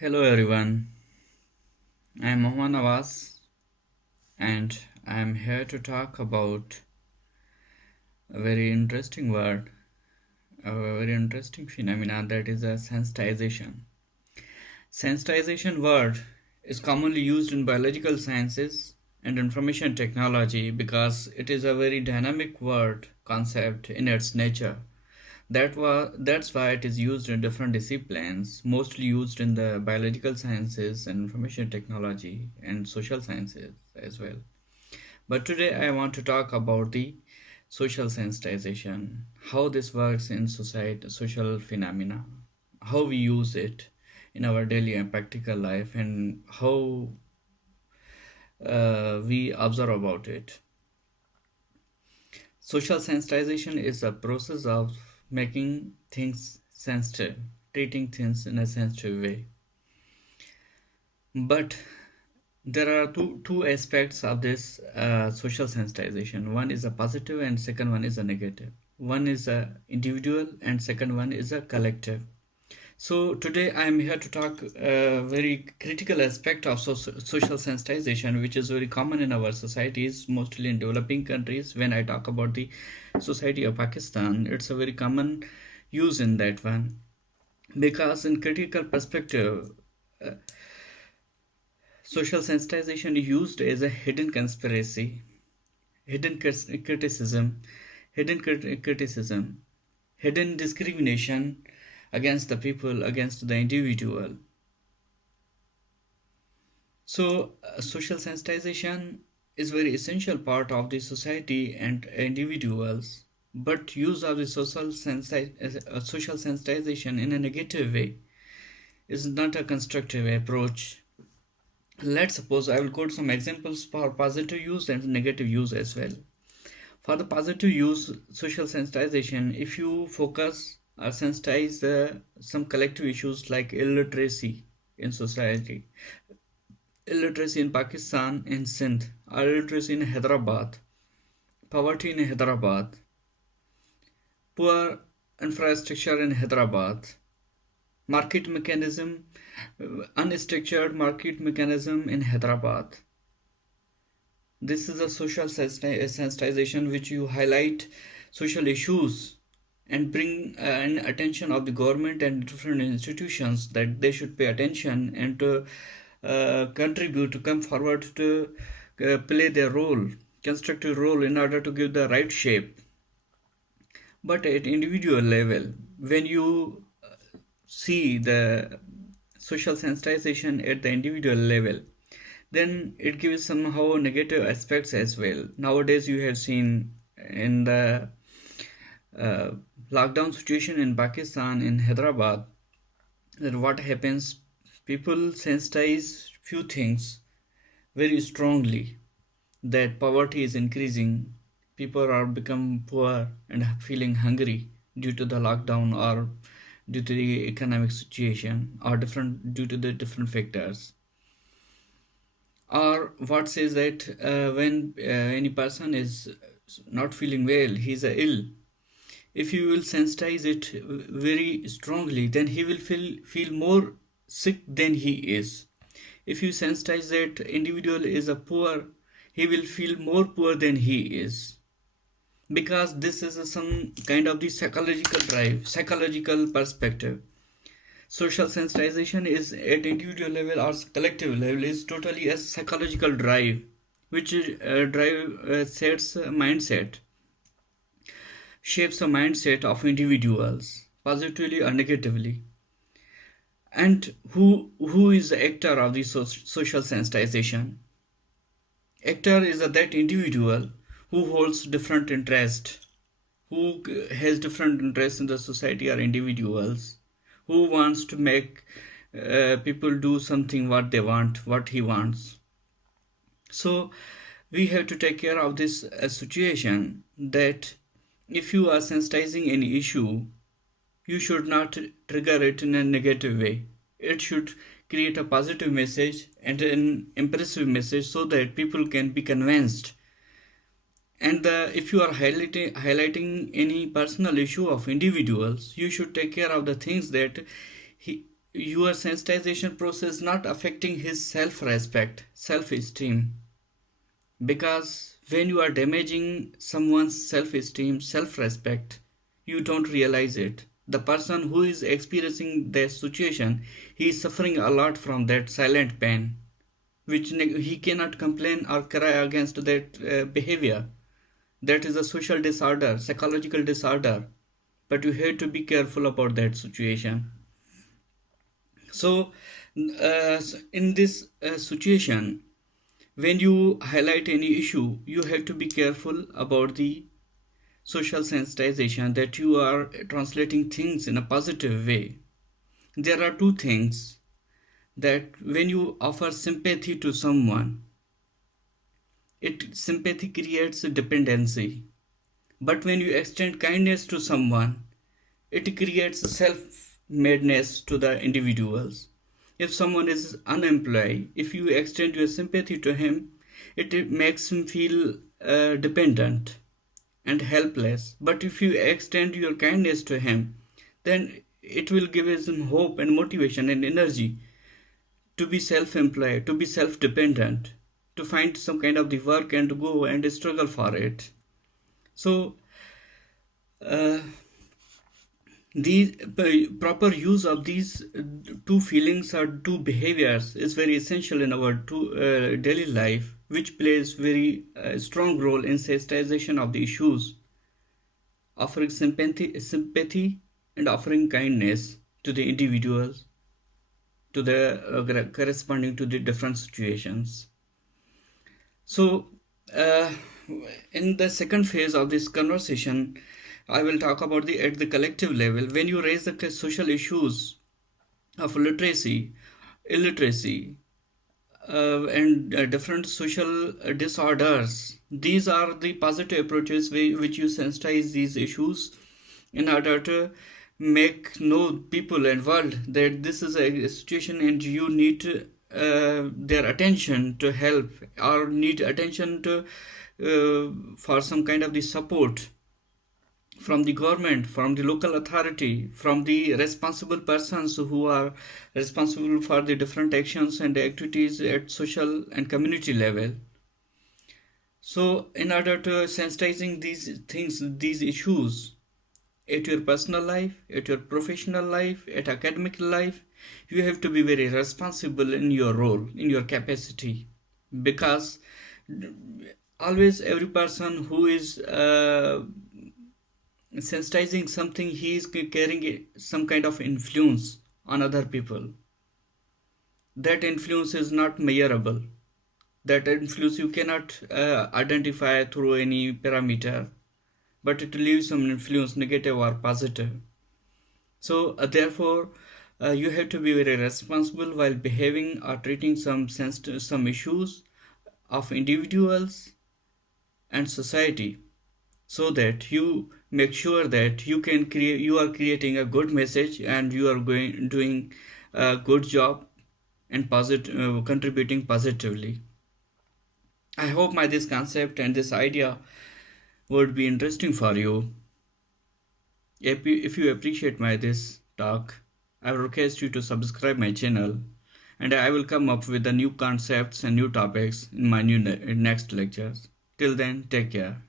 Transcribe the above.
Hello everyone, I am Mohammed Nawaz and I am here to talk about a very interesting word, a very interesting phenomena that is a sensitization. Sensitization word is commonly used in biological sciences and information technology because it is a very dynamic word concept in its nature. That's why it is used in different disciplines, mostly used in the biological sciences and information technology and social sciences as well. But today I want to talk about the social sensitization, how this works in society, social phenomena, how we use it in our daily and practical life, and how we observe about it. Social sensitization is a process of making things sensitive, treating things in a sensitive way. But there are two aspects of this social sensitization. One is a positive and second one is a negative. One is a individual and second one is a collective. So today I am here to talk a very critical aspect of social sensitization, which is very common in our societies, mostly in developing countries. When I talk about the society of Pakistan, it's a very common use in that one, because in critical perspective, social sensitization is used as a hidden conspiracy, hidden criticism, criticism, hidden discrimination against the people, against the individual. So, social sensitization is very essential part of the society and individuals. But use of the social sensitization in a negative way is not a constructive approach. Let's suppose I will quote some examples for positive use and negative use as well. For the positive use, social sensitization, if you focus or sensitize some collective issues like illiteracy in society, illiteracy in Pakistan, in Sindh, or illiteracy in Hyderabad, poverty in Hyderabad, poor infrastructure in Hyderabad, market mechanism, unstructured market mechanism in Hyderabad. This is a social sensitization which you highlight social issues and bring an attention of the government and different institutions that they should pay attention and to contribute to come forward to play their role, constructive role in order to give the right shape. But at individual level, when you see the social sensitization at the individual level, then it gives somehow negative aspects as well. Nowadays, you have seen in the uh, lockdown situation in Pakistan, in Hyderabad, that what happens, people sensitize few things very strongly, that poverty is increasing, people are become poor and feeling hungry due to the lockdown or due to the economic situation or different due to the different factors. Or what says that when any person is not feeling well, he's ill, if you will sensitize it very strongly, then he will feel more sick than he is. If you sensitize that individual is a poor, he will feel more poor than he is, because this is some kind of the psychological drive, psychological perspective. Social sensitization is at individual level or collective level is totally a psychological drive, which drive sets a mindset, shapes a mindset of individuals positively or negatively. And who is the actor of the social sensitization? Actor is that individual who holds different interest, who has different interests in the society or individuals, who wants to make people do something what they want, what he wants. So we have to take care of this situation, that if you are sensitizing any issue, you should not trigger it in a negative way. It should create a positive message and an impressive message so that people can be convinced. And if you are highlighting any personal issue of individuals, you should take care of the things that your sensitization process not affecting his self-respect, self-esteem. Because when you are damaging someone's self-esteem, self-respect, you don't realize it. The person who is experiencing that situation, he is suffering a lot from that silent pain, which he cannot complain or cry against that behavior. That is a social disorder, psychological disorder. But you have to be careful about that situation. So, in this situation, when you highlight any issue, you have to be careful about the social sensitization, that you are translating things in a positive way. There are two things: that when you offer sympathy to someone, it sympathy creates a dependency. But when you extend kindness to someone, it creates self-madness to the individuals. If someone is unemployed, if you extend your sympathy to him, it makes him feel dependent and helpless. But if you extend your kindness to him, then it will give him hope and motivation and energy to be self-employed, to be self-dependent, to find some kind of the work and to go and struggle for it. So uh, the proper use of these two feelings or two behaviors is very essential in our daily life, which plays very strong role in sensitization of the issues, offering sympathy and offering kindness to the individuals, to the corresponding to the different situations. So, uh, in the second phase of this conversation, I will talk about the at the collective level. When you raise the social issues of literacy, illiteracy, and different social disorders, these are the positive approaches which you sensitize these issues in order to make know people and world that this is a situation and you need their attention to help, or need attention to for some kind of the support from the government, from the local authority, from the responsible persons who are responsible for the different actions and activities at social and community level. So in order to sensitizing these things, these issues, at your personal life, at your professional life, at academic life, you have to be very responsible in your role, in your capacity. Because always every person who is sensitizing something, he is carrying some kind of influence on other people. That influence is not measurable. That influence you cannot identify through any parameter, but it leaves some influence, negative or positive. So therefore, you have to be very responsible while behaving or treating some issues of individuals and society, so that you make sure that you are creating a good message and you are doing a good job and contributing positively. I hope my this concept and this idea would be interesting for you. If you appreciate my this talk, I will request you to subscribe my channel, and I will come up with the new concepts and new topics in my next lectures. Till then, take care.